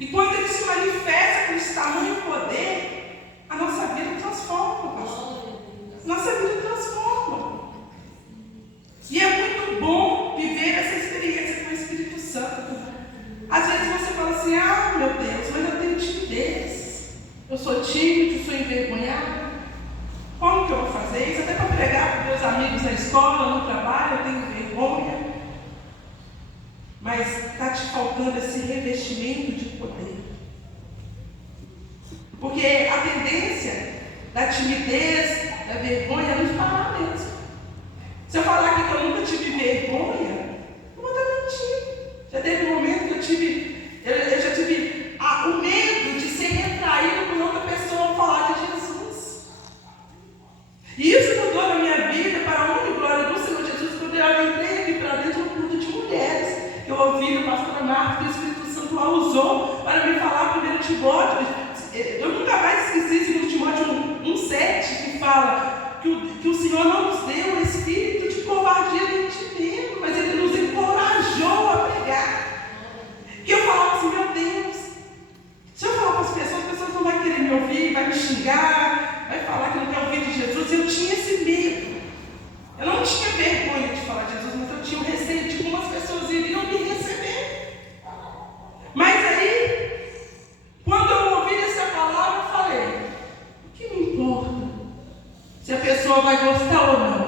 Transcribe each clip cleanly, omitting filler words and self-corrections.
E quando ele se manifesta com esse tamanho poder, a nossa vida transforma, pastor. Nossa vida transforma. E é muito bom viver essa experiência com o Espírito Santo. Às vezes você fala assim, ah, meu Deus, mas eu tenho timidez. Eu sou tímido, sou envergonhado. Como que eu vou fazer isso? Até para pregar para meus amigos na escola, no trabalho, eu tenho vergonha. Mas está te faltando esse revestimento de poder. Porque a tendência da timidez, da vergonha, é nos parar mesmo. Se eu falar aqui que eu nunca tive vergonha, eu vou estar mentindo. Já teve um momento que eu já tive o medo de ser retraído por outra pessoa falar de Jesus. E isso mudou na minha vida para a honra e glória do Senhor Jesus, quando eu entrei aqui para dentro do culto de mulheres. Eu ouvi a pastora Marta, que o Espírito Santo a usou para me falar 1 Timóteo. Eu nunca mais esqueci 2 Timóteo 1,7, que fala que o Senhor não nos deu o espírito de covardia nem de medo, mas Ele nos encorajou a pregar. Que eu falava assim, meu Deus, se eu falar para as pessoas não vão querer me ouvir, vai me xingar, vai falar que não quer ouvir de Jesus. Eu tinha esse medo. Eu não tinha vergonha de falar de Jesus, mas eu tinha o receio de como as pessoas iriam me receber. Mas aí, quando eu ouvi essa palavra, eu falei, o que me importa se a pessoa vai gostar ou não?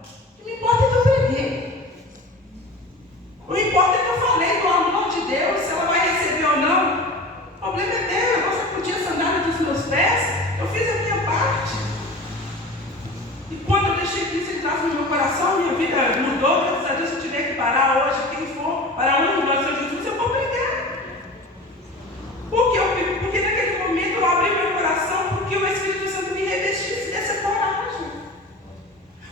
O que me importa é que eu preguei. O importante é que eu falei do amor de Deus, se ela vai receber ou não. O problema é dela, eu vou sacudir a sandália dos meus pés, eu fiz a minha parte. E quando eu deixei que isso entrasse no meu coração, minha vida mudou. Graças a Deus, se eu tiver que parar hoje, quem for, para um do Senhor Jesus, eu vou pregar. Porque naquele momento eu abri meu coração, porque o Espírito Santo me revestisse dessa coragem.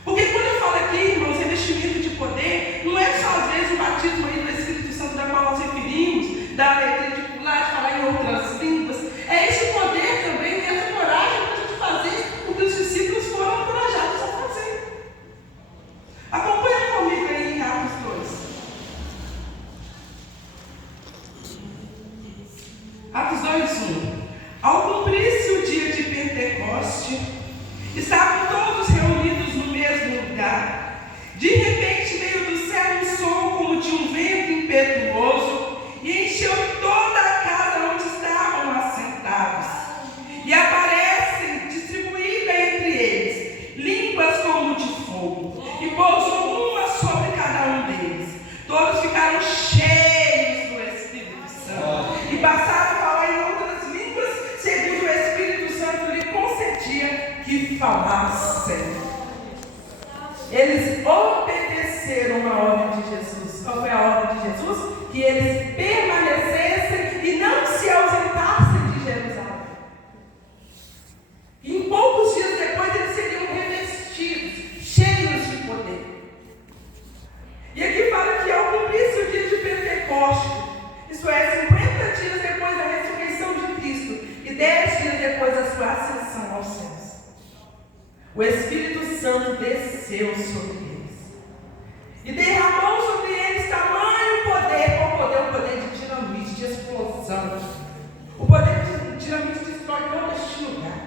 Porque quando eu falo aqui, irmãos, revestimento de poder, não é só às vezes o batismo aí do Espírito Santo da qual nós referimos, da alegria de pular, de falar em outras línguas. É esse poder também, essa coragem para a gente fazer o que os discípulos foram encorajados a fazer. Acompanha comigo aí em Atos 2. Atos 2:1. Ao cumprir-se o dia de Pentecoste, estavam todos reunidos no mesmo lugar. De repente veio do céu um som como de um vento impetuoso e encheu toda a casa onde estavam assentados. E aparecem distribuídas entre eles línguas como de fogo, e pousou uma sobre cada um deles. Todos ficaram cheios do Espírito Santo e passaram a falar em outras línguas, segundo o Espírito Santo lhe concedia que falassem. Eles obedeceram a ordem de Jesus. Qual foi a ordem de Jesus? Que eles permanecessem e não se ausentassem de Jerusalém. E em poucos dias depois eles seriam revestidos, cheios de poder. E aqui fala que ao cumprir-se o dia de Pentecoste, isso é, 50 dias depois da ressurreição de Cristo e 10 dias depois da sua ascensão aos céus, o Espírito Santo desceu sobre eles e derramou sobre eles tamanho poder. Qual poder? O poder de dinamite, de explosão. O poder de dinamite destrói todo este lugar.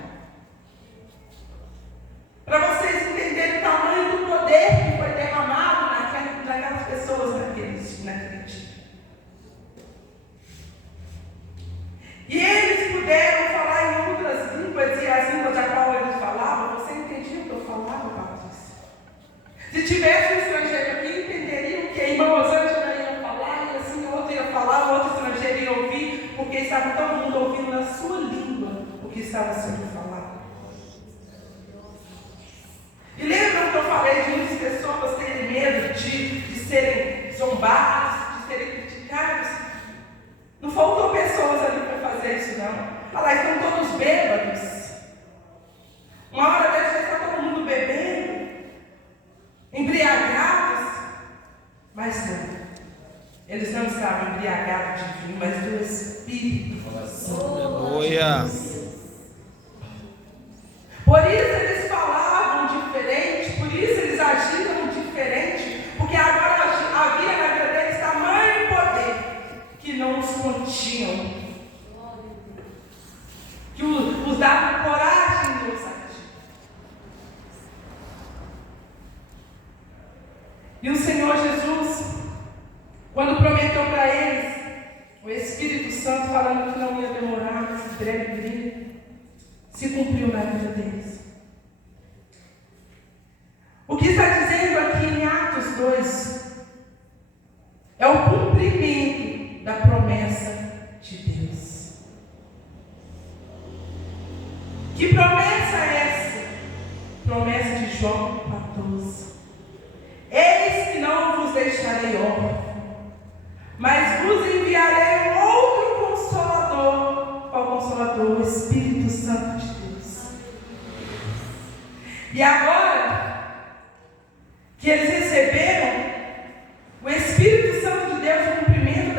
Para vocês entenderem o tamanho do poder que foi derramado naquelas pessoas naquele dia. E eles puderam falar em outras línguas, e as línguas da qual eles falavam, você entendia o que eu falava, Patrícia? Se tivesse um estrangeiro aqui, entenderia o que a irmã Rosângela ia falar, e assim outro ia falar, o outro estrangeiro ia ouvir, porque estava todo mundo ouvindo na sua língua o que estava sendo falado. E lembram que eu falei de muitas pessoas terem medo de serem zombadas, de serem criticadas? Não faltou pessoas ali para fazer isso, não. Olha lá, estão todos bêbados. Uma hora dessa já está todo mundo bebendo, embriagados. Mas não. Eles não estavam embriagados de vinho, mas do Espírito Santo. Aleluia. Por isso eles falavam diferente, por isso eles agiram diferente, porque agora havia na vida deles tamanho poder que não os continham. que os dava coragem de ousadia. E o Senhor Jesus, quando prometeu para eles o Espírito Santo, falando que não ia demorar, mas em breve viria, se cumpriu na vida deles. O que está dizendo aqui em Atos 2 é o cumprimento da promessa de Deus. Que promessa é essa? Promessa de João 14. Eis que não vos deixarei órfãos, mas vos enviarei um outro Consolador. Qual Consolador? O Espírito Santo de Deus. E agora que eles receberam o Espírito Santo de Deus, o cumprimento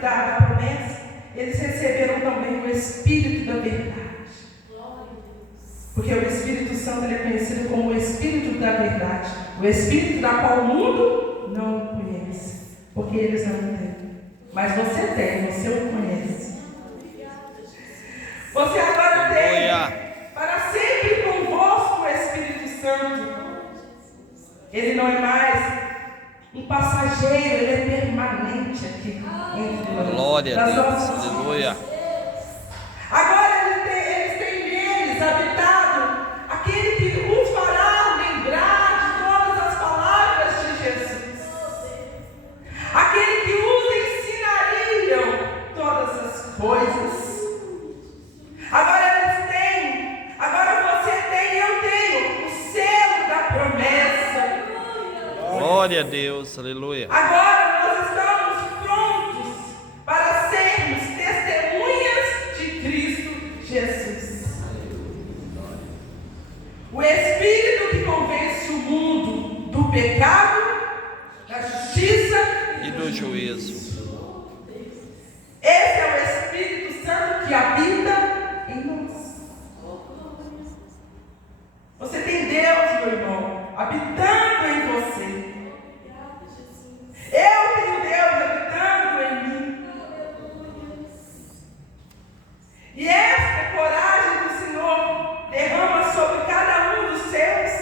da promessa, eles receberam também o Espírito da verdade. Porque o Espírito Santo ele é conhecido como o Espírito da verdade, o Espírito da qual o mundo não conhece, porque eles não têm. Mas você tem, você o conhece. Você agora tem para sempre convosco o Espírito Santo. Ele não é mais um passageiro, ele é permanente aqui entre nós. Glória a Deus, aleluia. Agora eles têm neles habitado aquele que os fará lembrar de todas as palavras de Jesus, aquele que os ensinariam todas as coisas. Agora eles têm, agora você tem, eu tenho o selo da promessa. Glória a Deus, aleluia. Agora nós estamos prontos para sermos testemunhas de Cristo Jesus. O Espírito que convence o mundo do pecado, da justiça E do juízo. Esse é o Espírito Santo que habita em nós. Você tem Deus, meu irmão, habitando em você. Eu tenho Deus habitando em mim. E esta coragem do Senhor derrama sobre cada um dos seus.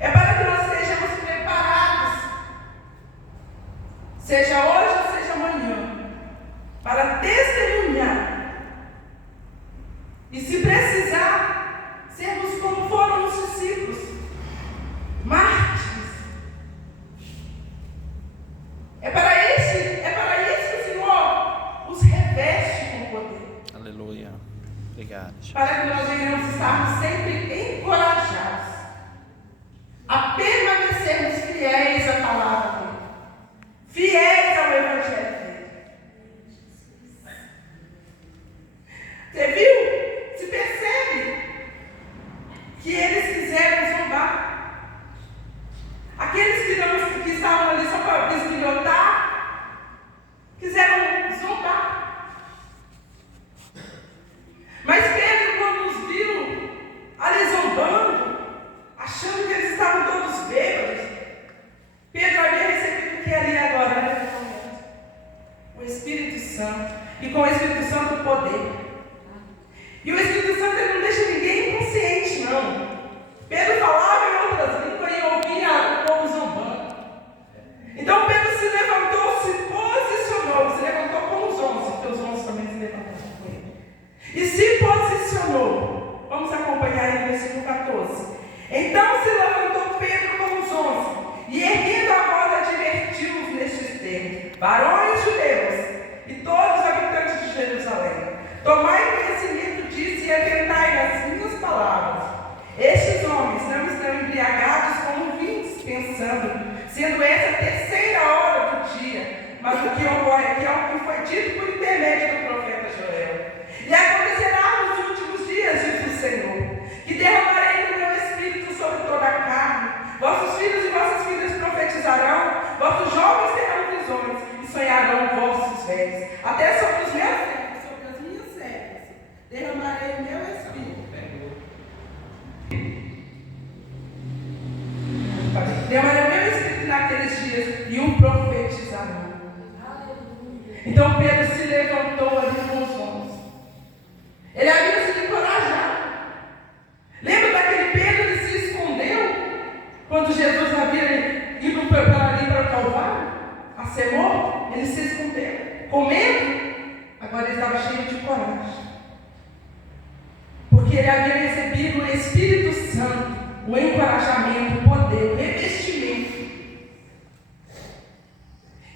É para que nós sejamos preparados, seja hoje ou seja amanhã, para testemunhar. E se precisar, sermos como foram os discípulos, mártires. É para isso que o Senhor os reveste com poder. Aleluia. Obrigado. Para que nós venhamos estar sempre encorajados a permanecermos fiéis à palavra dele, fiéis ao Evangelho dele. Você viu? Se percebe que eles quiseram zombar. Aqueles que estavam ali só para desbilhotar, quiseram zombar. Mas Pedro, quando os viu ali zombando, achando que eles estavam todos bêbados, Pedro havia recebido o que ali agora, né? O Espírito Santo. E com o Espírito Santo o poder. E o Espírito Santo ele não deixa ninguém inconsciente, não. Pedro falava em outras línguas e ouvia o povo zombando. Então Pedro se levantou, se posicionou, se levantou com os 11, porque os 11 também se levantaram com ele. E se posicionou. Vamos acompanhar aí no versículo 14. Então se levantou Pedro com os 11, e erguendo a voz advertiu-os nestes termos: varões judeus, e todos os habitantes de Jerusalém, tomai conhecimento disso e atentai nas minhas palavras. Estes homens não estão embriagados como vinhos, pensando, sendo essa a terceira hora do dia, mas o que ocorre aqui é o que foi dito por intermédio do profeta Joel. E acontecerá nos últimos dias, diz o Senhor, que derramarei do meu espírito sobre toda a carne. Vossos filhos e vossas filhas profetizarão, vossos jovens terão visões, e sonharão vossos velhos. Até sobre os meus servos, sobre as minhas servas, derramarei o meu espírito. Derramarei o meu espírito naqueles dias, e o profetizarão. Então Pedro se levantou ali com os homens. Ele se escondeu. Com medo, agora ele estava cheio de coragem. Porque ele havia recebido o Espírito Santo, o encorajamento, o poder, o revestimento.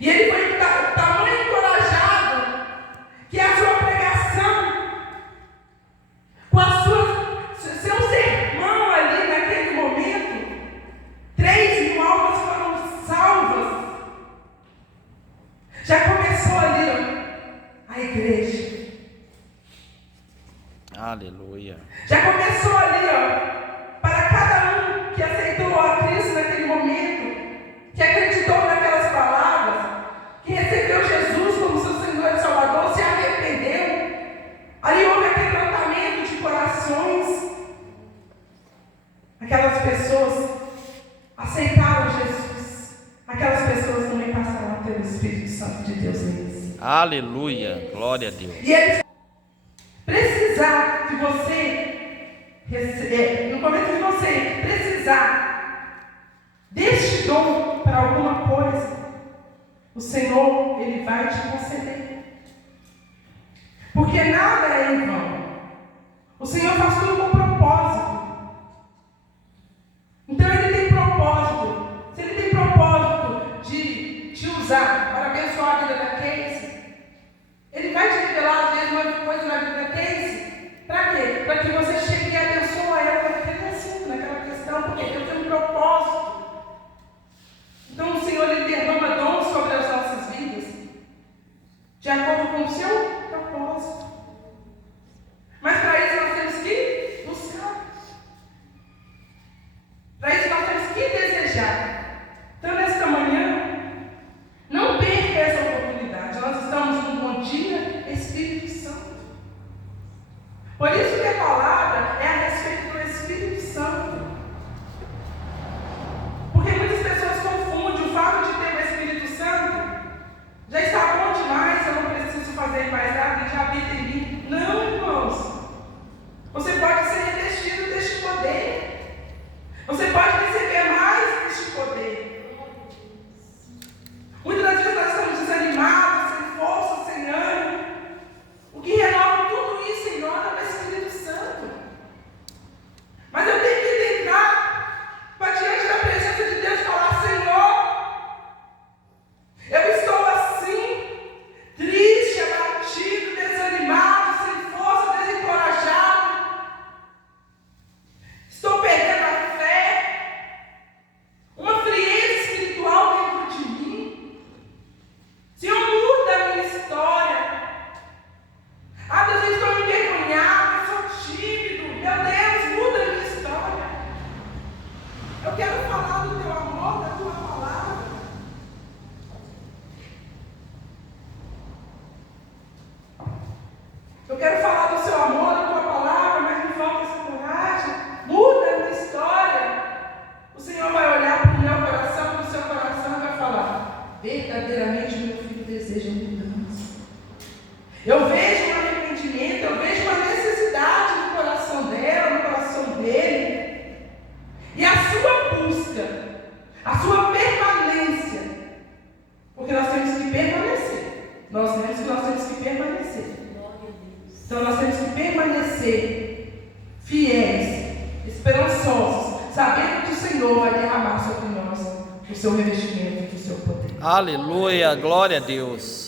E ele foi tamanho encorajado que a sua pregação, com seu sermão ali naquele momento, 3.000 almas foram salvas. Já começou ali, ó, a igreja. Aleluia. Já começou ali, ó, para cada um que aceitou a Cristo naquele momento, que acreditou naquelas palavras, que recebeu Jesus como seu Senhor e Salvador, se arrependeu. Ali houve quebrantamento de corações. Aquelas pessoas aceitaram Jesus. Aquelas pessoas também passaram a ter o Espírito Santo de Deus neles. Aleluia. Glória a Deus. E eles precisar de você receber, no momento que você precisar deste dom para alguma coisa, o Senhor, Ele vai te conceder. Porque nada é em vão. O Senhor faz tudo com propósito. Então Ele tem propósito. Se Ele tem propósito de te usar para abençoar a vida da Casey, Ele vai te revelar às vezes uma coisa na vida da Casey. Para quê? Para que você chegue e abençoe ela naquela questão, porque Deus tem um propósito. Então o Senhor, Ele derrama dons sobre as nossas vidas, de acordo com o seu propósito. Mas para isso nós temos que buscar. Para isso nós temos que desejar. Então nesta manhã, não perca essa oportunidade. Nós estamos num bom dia, Espírito Santo. Por isso que a palavra é a respeito do Espírito Santo. Porque muitas pessoas confundem o fato de ter o Espírito Santo. Já está bom demais, eu não preciso fazer mais nada, ele já habita em mim. Não, irmãos. Você pode ser revestido deste poder. Você pode receber mais deste poder. Muitas das vezes nós estamos desanimados, sem força, sem ânimo. O que renova tudo isso em nós é o Espírito Santo. Mas eu tenho que entrar para diante da presença de Deus e falar: Senhor, eu estou assim, triste, abatido, desanimado, sem força, desencorajado. Estou perdendo a fé, uma frieza espiritual dentro de mim. Senhor, muda a minha história. Ah, Deus, eu estou envergonhado, eu sou tímido. Meu Deus, muda a minha história. Eu quero falar do teu amor, da tua palavra. Eu quero falar do seu amor, da tua palavra, mas me falta essa coragem. Muda a minha história. O Senhor vai olhar para o meu coração, para o seu coração e vai falar: verdadeiramente meu filho deseja mudança. Eu vejo um arrependimento, eu vejo uma necessidade no coração dela, no coração dele. E a sua busca, a sua permanência, porque nós temos que permanecer. Nós temos que permanecer. Então nós temos que permanecer fiéis, esperançosos, sabendo que o Senhor vai derramar sobre nós o seu revestimento, o seu poder. Aleluia. Glória a Deus.